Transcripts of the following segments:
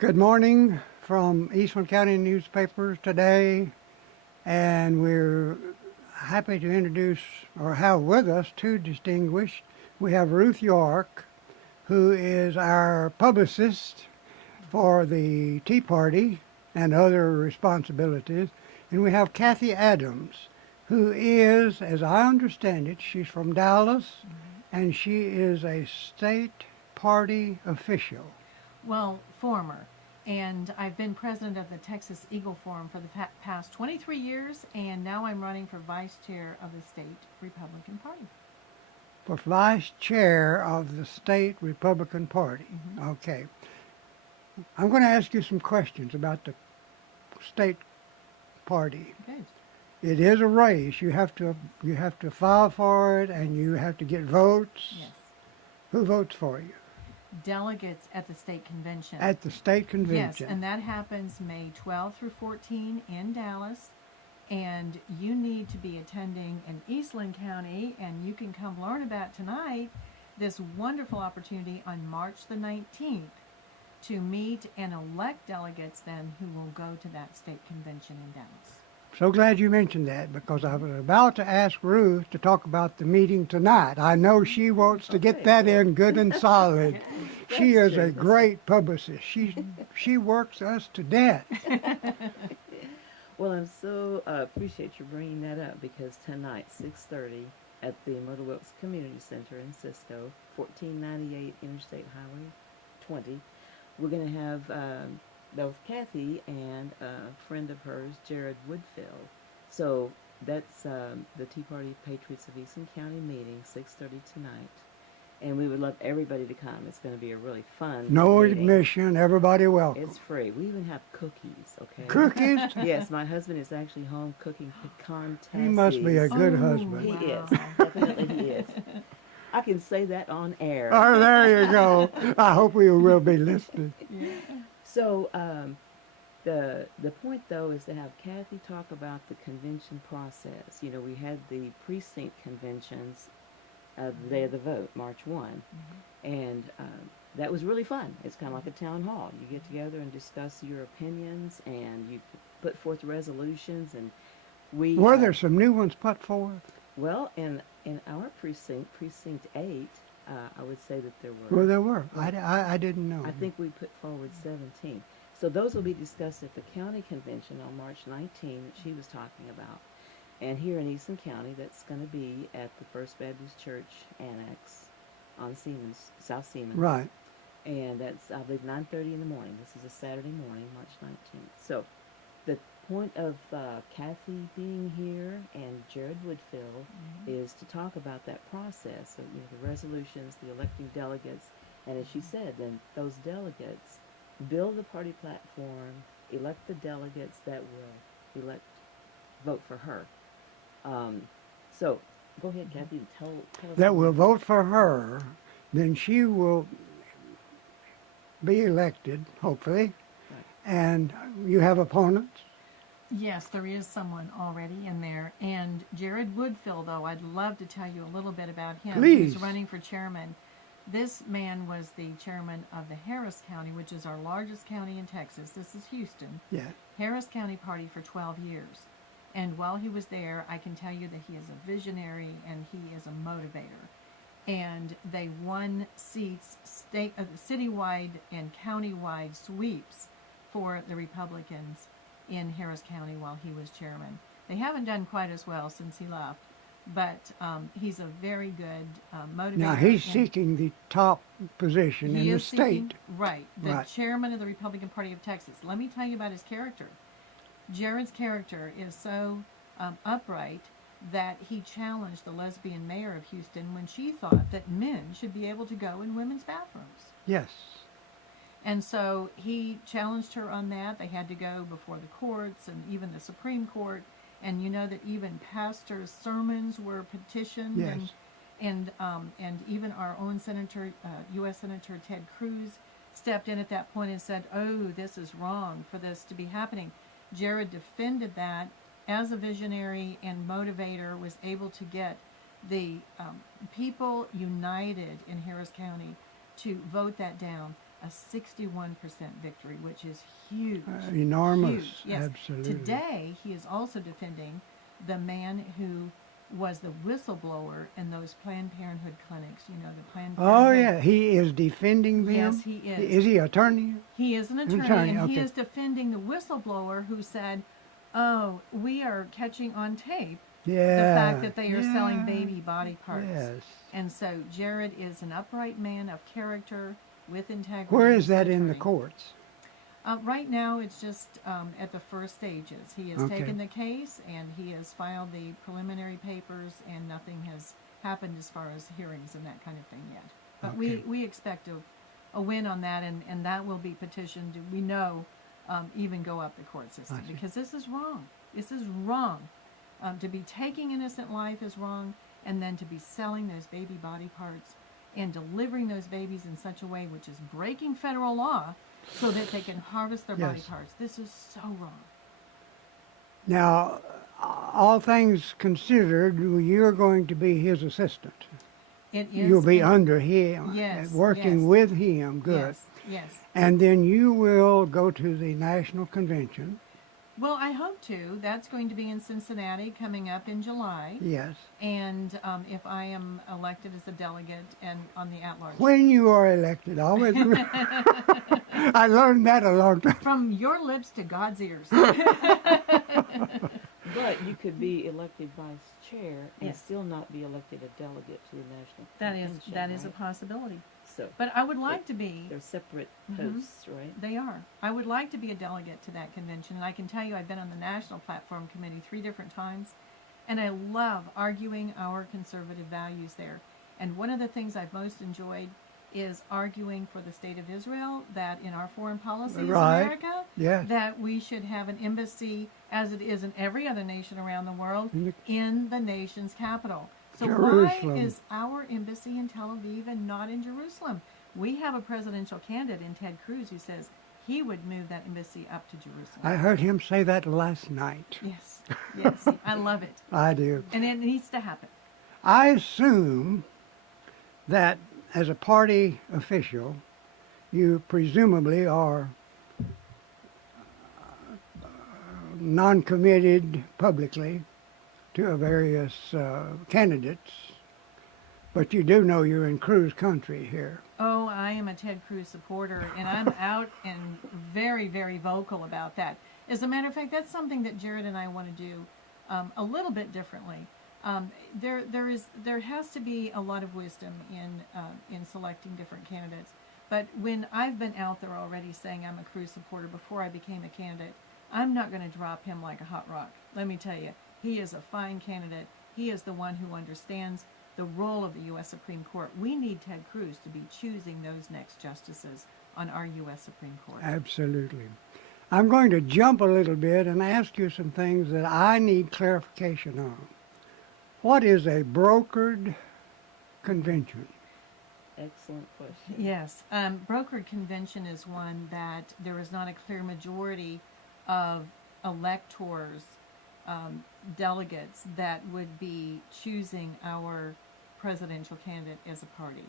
Good morning from Eastern County newspapers today, and we're happy to introduce or have with us two distinguished. We have Ruth York, who is our publicist for the Tea Party and other responsibilities, and we have Cathie Adams, who is, as I understand it, she's from Dallas, and she is a state party official. Well, former. And I've been president of the Texas Eagle Forum for the past 23 years, and now I'm running for vice chair of the state Republican Party. For vice chair of the state Republican Party. Okay. I'm going to ask you some questions about the state party. Okay. It is a race. You have to file for it, and you have to get votes. Yes. Who votes for you? Delegates at the state convention. At the state convention. Yes, and that happens May 12 through 14 in Dallas. And you need to be attending in Eastland County, and you can come learn about tonight this wonderful opportunity on March the 19th to meet and elect delegates then who will go to that state convention in Dallas. So glad you mentioned that, because I was about to ask Ruth to talk about the meeting tonight. I know she wants to get that in good and solid. She is a great publicist. She works us to death. Well, I'm so appreciate you bringing that up, because tonight, 6:30, at the Myrtle Wilkes Community Center in Cisco, 1498 Interstate Highway 20, we're going to have both Cathie and a friend of hers, Jared Woodfield. So that's the Tea Party Patriots of Eastern County meeting, 6:30 tonight. And we would love everybody to come. It's going to be a really fun No meeting. admission, everybody welcome. It's free. We even have cookies, okay? Cookies? Yes, my husband is actually home cooking pecan tasties. He must be a good husband. He Wow. is. Definitely he is. I can say that on air. Oh, there you go. I hope we will be listening. So the point, though, is to have Cathie talk about the convention process. You know, we had the precinct conventions the day of the vote, March 1. And that was really fun. It's kind of like a town hall. You get together and discuss your opinions, and you put forth resolutions. And we Were there some new ones put forth? well, in our precinct, Precinct 8, I would say that there were. Well, there were. I didn't know. I think we put forward 17. So those will be discussed at the county convention on March 19 that she was talking about. And here in Eastern County, that's going to be at the First Baptist Church Annex on Siemens, South Siemens. Right. And that's, I believe, 9:30 in the morning. This is a Saturday morning, March 19th. So the point of Cathie being here and Jared Woodfield is to talk about that process of, you know, the resolutions, the electing delegates, and as she said, then those delegates build the party platform, elect the delegates that will vote for her. So go ahead, Cathie, and tell us. That will vote for her, then she will be elected, hopefully. Right. And you have opponents? Yes, there is someone already in there. And Jared Woodfield, though, I'd love to tell you a little bit about him. Please. He's running for chairman. This man was the chairman of the Harris County, which is our largest county in Texas. This is Houston. Yes. Harris County Party for 12 years. And while he was there, I can tell you that he is a visionary and he is a motivator. And they won seats, citywide and countywide sweeps for the Republicans in Harris County while he was chairman. They haven't done quite as well since he left, but he's a very good motivator. Now, he's seeking the top position in the state. Right, the chairman of the Republican Party of Texas. Let me tell you about his character. Jared's character is so upright that he challenged the lesbian mayor of Houston when she thought that men should be able to go in women's bathrooms. Yes. And so he challenged her on that. They had to go before the courts and even the Supreme Court. And you know that even pastors' sermons were petitioned. Yes. And even our own Senator, U.S. Senator Ted Cruz stepped in at that point and said, oh, this is wrong for this to be happening. Jared defended that as a visionary and motivator, was able to get the people united in Harris County to vote that down. a 61% victory, which is huge. Enormous, Huge. Yes. absolutely. Today, he is also defending the man who was the whistleblower in those Planned Parenthood clinics. You know, the Planned Parenthood. Oh yeah, he is defending them. Yes, he is. Is he attorney? He is an attorney, and he okay. is defending the whistleblower who said, "Oh, we are catching on tape Yeah. the fact that they are selling yeah, baby body parts." Yes. And so Jared is an upright man of character with integrity. Where is He's an that in the attorney. courts? Right now, it's just at the first stages. He has Okay. taken the case and he has filed the preliminary papers, and nothing has happened as far as hearings and that kind of thing yet. But Okay. we expect a win on that, and that will be petitioned. We know even go up the court system, I see. because this is wrong. This is wrong. To be taking innocent life is wrong, and then to be selling those baby body parts and delivering those babies in such a way which is breaking federal law so that they can harvest their body Yes. parts. This is so wrong. Now, all things considered, you're going to be his assistant. It is. You'll be a- under him, Yes, working yes. with him. Good. Yes, yes. And then you will go to the national convention. Well, I hope to. That's going to be in Cincinnati coming up in July. Yes. And if I am elected as a delegate and on the at-large. When you are elected, always. I learned that a long time. From your lips to God's ears. But you could be elected vice chair and Yes. still not be elected a delegate to the national That is convention, a right? possibility. So But I would like to be. they're separate Mhm. posts, right? They are. I would like to be a delegate to that convention, and I can tell you I've been on the National Platform Committee 3 different times, and I love arguing our conservative values there. And one of the things I've most enjoyed is arguing for the state of Israel, that in our foreign policy as Right. America, Yes. that we should have an embassy, as it is in every other nation around the world, In the- in the nation's capital. So Jerusalem. why is our embassy in Tel Aviv and not in Jerusalem? We have a presidential candidate in Ted Cruz who says he would move that embassy up to Jerusalem. I heard him say that last night. Yes, yes, I love it. I do. And it needs to happen. I assume that as a party official, you presumably are non-committed publicly to various candidates, but you do know you're in Cruz country here. Oh, I am a Ted Cruz supporter, and I'm out and very, very vocal about that. As a matter of fact, that's something that Jared and I want to do a little bit differently. There has to be a lot of wisdom in selecting different candidates. But when I've been out there already saying I'm a Cruz supporter before I became a candidate, I'm not going to drop him like a hot rock. Let me tell you, he is a fine candidate. He is the one who understands the role of the U.S. Supreme Court. We need Ted Cruz to be choosing those next justices on our U.S. Supreme Court. Absolutely. I'm going to jump a little bit and ask you some things that I need clarification on. What is a brokered convention? Excellent question. Yes, brokered convention is one that there is not a clear majority of electors, delegates that would be choosing our presidential candidate as a party.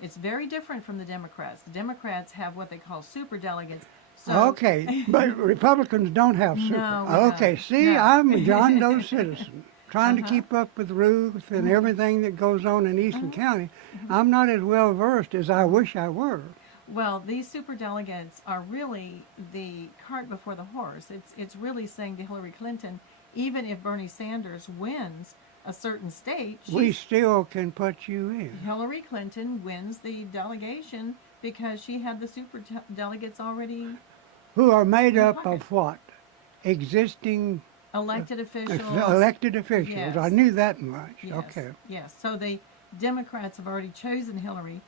It's very different from the Democrats. The Democrats have what they call super delegates. So, Okay, but Republicans don't have super. No, we Okay, don't. see, No. I'm a John Doe citizen, trying to Uh-huh. keep up with Ruth and everything that goes on in Eastern County. I'm not as well versed as I wish I were. Well, these super delegates are really the cart before the horse. It's really saying to Hillary Clinton, even if Bernie Sanders wins a certain state, We still can put you in. Hillary Clinton wins the delegation because she had the super delegates already Who are made In up pocket. of what? Existing elected officials. elected officials. Yes. I knew that much. Yes, Okay. yes. So the Democrats have already chosen Hillary,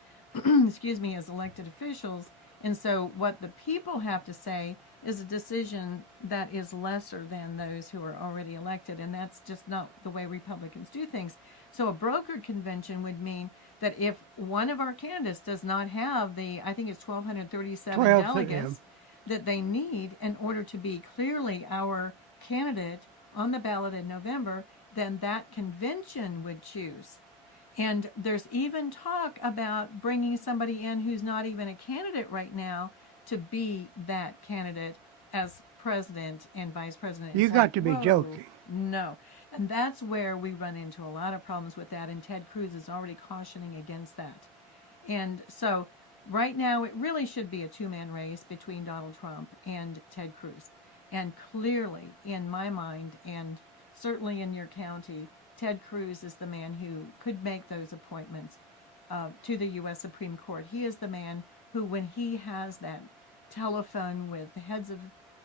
excuse me, as elected officials. And so what the people have to say is a decision that is lesser than those who are already elected. And that's just not the way Republicans do things. So a brokered convention would mean that if one of our candidates does not have the, I think it's 1,237 12 delegates that they need in order to be clearly our candidate on the ballot in November, then that convention would choose. And there's even talk about bringing somebody in who's not even a candidate right now to be that candidate as president and vice president. You It's got like, to be whoa, joking. No. And that's where we run into a lot of problems with that, and Ted Cruz is already cautioning against that. And so right now it really should be a two-man race between Donald Trump and Ted Cruz. And clearly, in my mind, and certainly in your county, Ted Cruz is the man who could make those appointments to the U.S. Supreme Court. He is the man who, when he has that telephone with the heads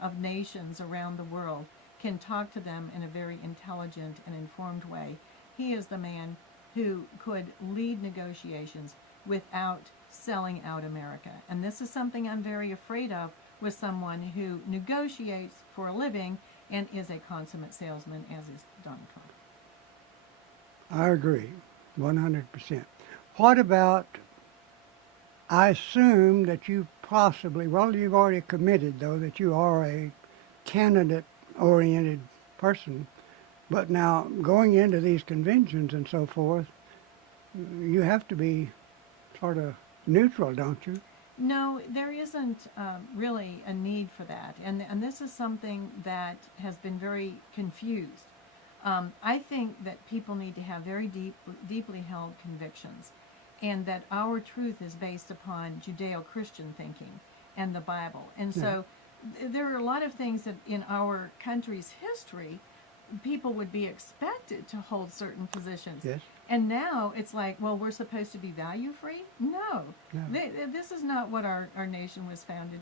of nations around the world, can talk to them in a very intelligent and informed way. He is the man who could lead negotiations without selling out America. And this is something I'm very afraid of with someone who negotiates for a living and is a consummate salesman, as is Donald Trump. I agree, 100%. What about, I assume that you possibly, well, you've already committed, though, that you are a candidate-oriented person, but now going into these conventions and so forth, you have to be sort of neutral, don't you? No, there isn't really a need for that. And this is something that has been very confused. I think that people need to have very deeply held convictions, and that our truth is based upon Judeo-Christian thinking and the Bible. And so there are a lot of things that in our country's history, people would be expected to hold certain positions. Yes. And now it's like, well, we're supposed to be value-free? No. No. This is not what our nation was founded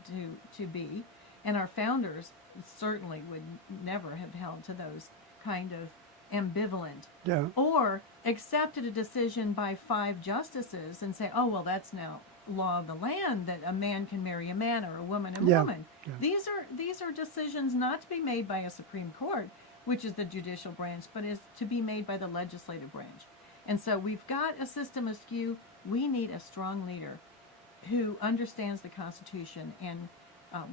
to be. And our founders certainly would never have held to those kind of ambivalent, Yeah. or accepted a decision by 5 justices and say, oh, well, that's now law of the land, that a man can marry a man or a woman a woman. Yeah. These are decisions not to be made by a Supreme Court, which is the judicial branch, but is to be made by the legislative branch. And so we've got a system askew. We need a strong leader who understands the Constitution, and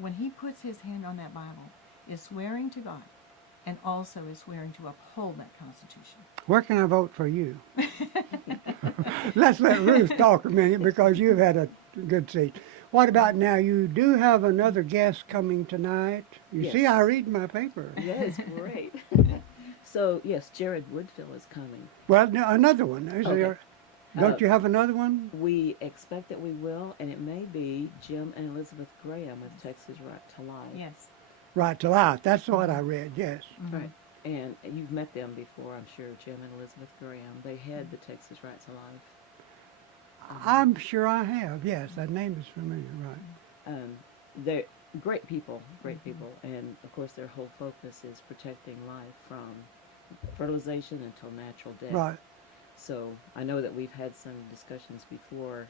when he puts his hand on that Bible, is swearing to God and also is swearing to uphold that Constitution. Where can I vote for you? Let's let Ruth talk a minute because you've had a good seat. What about now? You do have another guest coming tonight. You Yes. see, I read my paper. Yes, great. So, yes, Jared Woodfill is coming. Well, no, another one. Is Okay. there, don't Uh, you have another one? We expect that we will, and it may be Jim and Elizabeth Graham of Texas Right to Life. Yes. Right to life. That's what I read, yes. Right. And you've met them before, I'm sure, Jim and Elizabeth Graham. They head the Texas Right to Life. I'm sure I have, yes. That name is familiar, right. They're great people, and of course their whole focus is protecting life from fertilization until natural death. Right. So I know that we've had some discussions before,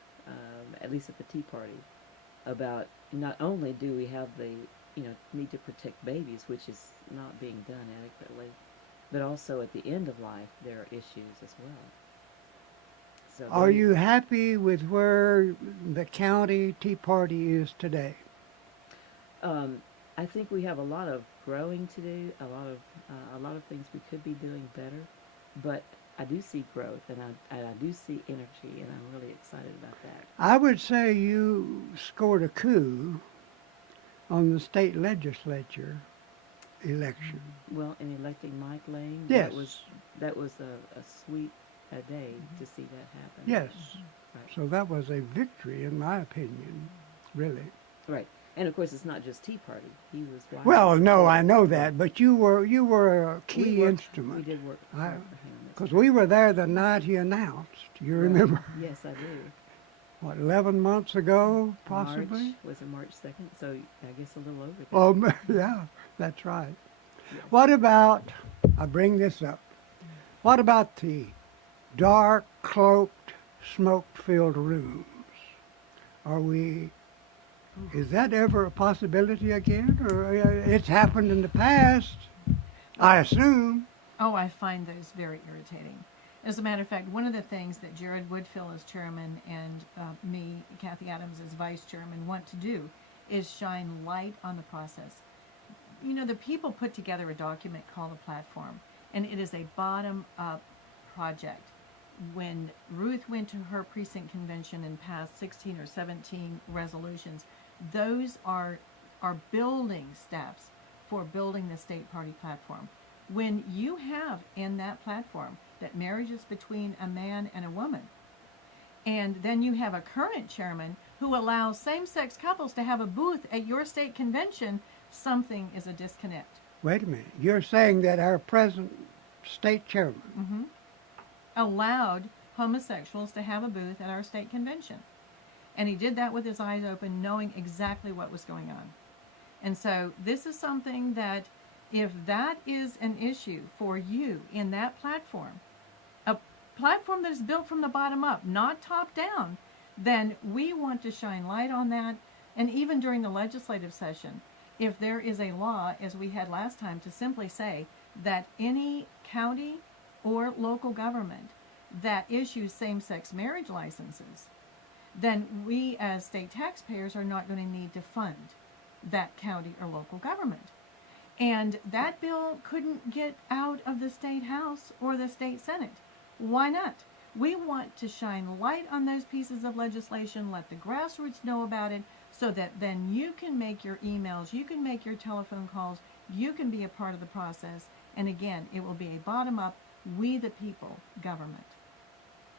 at least at the Tea Party, about not only do we have the need to protect babies, which is not being done adequately, but also at the end of life there are issues as well. So Are you happy with where the county Tea Party is today? I think we have a lot of growing to do, a lot of things we could be doing better, but I do see growth, and I do see energy, and I'm really excited about that. I would say you scored a coup on the state legislature election. Well, in electing Mike Lane, Yes. that was a sweet day to see that happen. Yes. Right. So that was a victory, in my opinion, really. Right. And of course, it's not just Tea Party. He was. Well, no, I know that, but you were a We key worked- instrument. We did work hard for him. Because we were there the night he announced. You remember? Yes, I do. What, 11 months ago, possibly? Was it March 2nd? So I guess a little over that. Oh, yeah, that's right. Yes. What about, I bring this up, what about the dark, cloaked, smoke-filled rooms? Is that ever a possibility again? Or it's happened in the past, I assume. Oh, I find those very irritating. As a matter of fact, one of the things that Jared Woodfill as chairman and me, Cathie Adams as vice chairman, want to do is shine light on the process. You know, the people put together a document called a platform, and it is a bottom-up project. when Ruth went to her precinct convention and passed 16 or 17 resolutions, those are building steps for building the state party platform. When you have in that platform that marriage is between a man and a woman, and then you have a current chairman who allows same-sex couples to have a booth at your state convention, something is a disconnect. Wait a minute. You're saying that our present state chairman, Allowed homosexuals to have a booth at our state convention. And he did that with his eyes open, knowing exactly what was going on. And so this is something that, if that is an issue for you in that platform, a platform that is built from the bottom up, not top down, then we want to shine light on that. And even during the legislative session, if there is a law, as we had last time, to simply say that any county or local government that issues same-sex marriage licenses, then we as state taxpayers are not going to need to fund that county or local government. And that bill couldn't get out of the state house or the state senate. Why not? We want to shine light on those pieces of legislation, let the grassroots know about it, so that then you can make your emails, you can make your telephone calls, you can be a part of the process. And again, it will be a bottom-up, we the people government.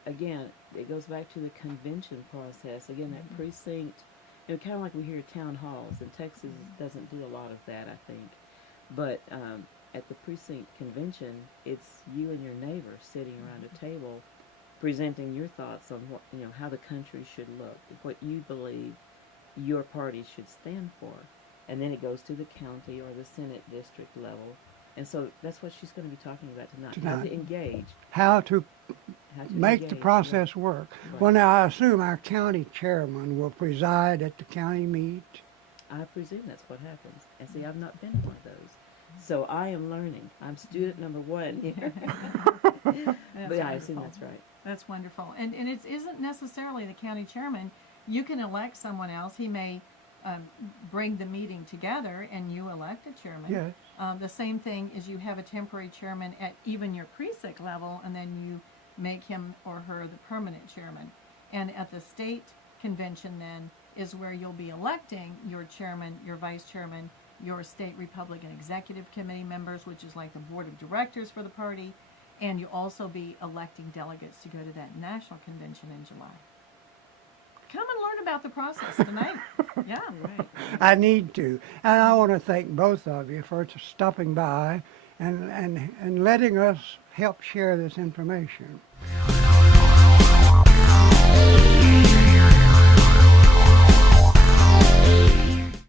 Again, it goes back to the convention process. Again, that precinct, kind of like we hear town halls, and Texas doesn't do a lot of that, I think. But at the precinct convention, it's you and your neighbor sitting around a table, presenting your thoughts on what, how the country should look, what you believe your party should stand for, and then it goes to the county or the Senate district level. And so that's what she's going to be talking about tonight. How to engage. how to make engage, the process work. Right. Well, now I assume our county chairman will preside at the county meet. I presume that's what happens. And see, I've not been to one of those. So I am learning. I'm student number one here. But yeah, I assume that's right. That's wonderful. And it isn't necessarily the county chairman. You can elect someone else. He may bring the meeting together and you elect a chairman. Yes. The same thing is you have a temporary chairman at even your precinct level, and then you make him or her the permanent chairman. And at the state convention then is where you'll be electing your chairman, your vice chairman, your state Republican Executive Committee members, which is like the board of directors for the party, and you also be electing delegates to go to that national convention in July. Come and learn about the process tonight. Yeah. Right. I need to. And I want to thank both of you for stopping by and letting us help share this information.